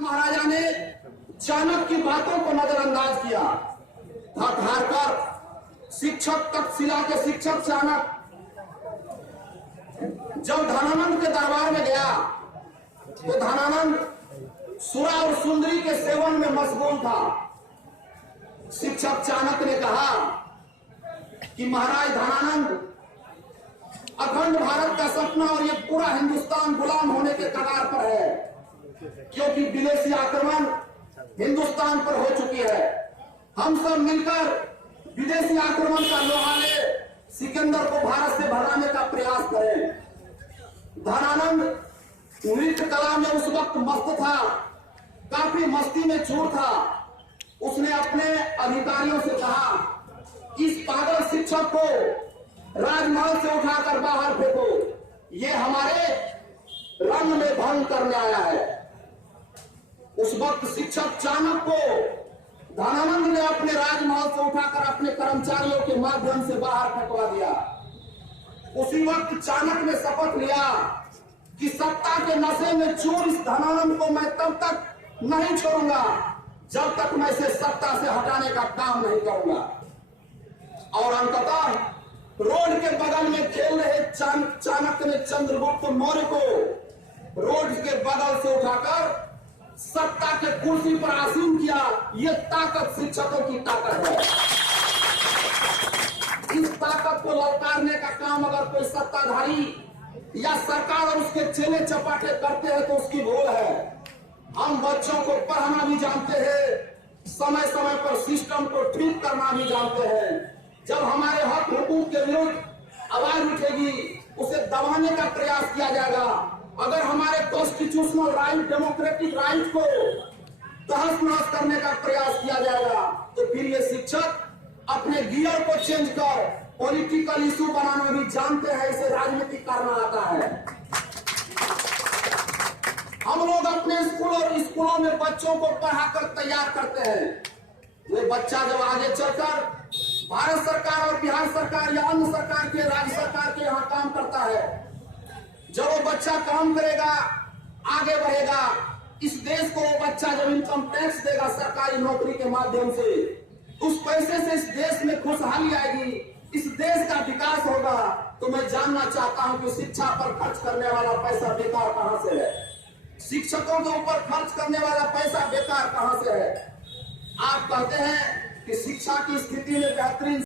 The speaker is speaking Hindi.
महाराजा ने चाणक्य की बातों को नजरअंदाज किया। धारकर शिक्षक तक्षशिला के शिक्षक चाणक्य जब धनानंद के दरबार में गया तो धनानंद सुरा और सुंदरी के सेवन में मशगूल था। शिक्षक चाणक्य ने कहा कि महाराज धनानंद, अखंड भारत का सपना और ये पूरा हिंदुस्तान गुलाम होने के कगार पर है, क्योंकि विदेशी आक्रमण हिंदुस्तान पर हो चुकी है। हम सब मिलकर विदेशी आक्रमण का लोहा ले सिकंदर को भारत से भगाने का प्रयास करें। धनानंद नृत्य कला में उस वक्त मस्त था, काफी मस्ती में चूर था। उसने अपने अधिकारियों से कहा, इस पागल शिक्षक को राजमहल से उठाकर बाहर फेंको, ये हमारे रंग में भंग करने आया है। उस वक्त शिक्षक चाणक्य को धनानंद ने अपने राजमहल से उठाकर अपने कर्मचारियों के माध्यम से बाहर फेंकवा दिया। उसी वक्त चाणक्य ने शपथ लिया कि सत्ता के नशे में चूर इस धनानंद को मैं तब तक नहीं छोड़ूंगा जब तक मैं इसे सत्ता से हटाने का काम नहीं करूंगा। और अंततः रोड के बगल में खेल रहे चाणक्य ने चंद्रगुप्त मौर्य को रोड के बगल से उठाकर सत्ता के कुर्सी पर आसीन किया। ये ताकत शिक्षकों की ताकत है। इस ताकत को ललकारने का काम अगर कोई सत्ताधारी या सरकार और उसके चेले चपाटे करते हैं तो उसकी भूल है। हम बच्चों को पढ़ाना भी जानते हैं, समय समय पर सिस्टम को ठीक करना भी जानते हैं। जब हमारे हक हुकूक के विरुद्ध आवाज उठेगी, उसे दबाने का प्रयास किया जाएगा। अगर हमारे कॉन्स्टिट्यूशनल राइट, डेमोक्रेटिक राइट को तहस नहस करने का प्रयास किया जाएगा तो फिर ये शिक्षक अपने गियर को चेंज कर पॉलिटिकल इशू बनाना भी जानते हैं। इसे राजनीति करना आता है। हम लोग अपने स्कूलों में बच्चों को पढ़ाकर तैयार करते हैं। वो बच्चा जब आगे चलकर भारत सरकार और बिहार सरकार या अन्य सरकार के, राज्य सरकार के यहाँ काम करता है, जब वो बच्चा काम करेगा, आगे बढ़ेगा, इस देश को वो बच्चा जब इनकम टैक्स देगा सरकारी नौकरी के माध्यम से, उस पैसे से इस देश में खुशहाली आएगी, इस देश का विकास होगा। तो मैं जानना चाहता हूं कि शिक्षा पर खर्च करने वाला पैसा बेकार कहां से है? शिक्षकों के ऊपर खर्च करने वाला पैसा बेकार कहां से है? आप कहते हैं कि शिक्षा की स्थिति में बेहतरीन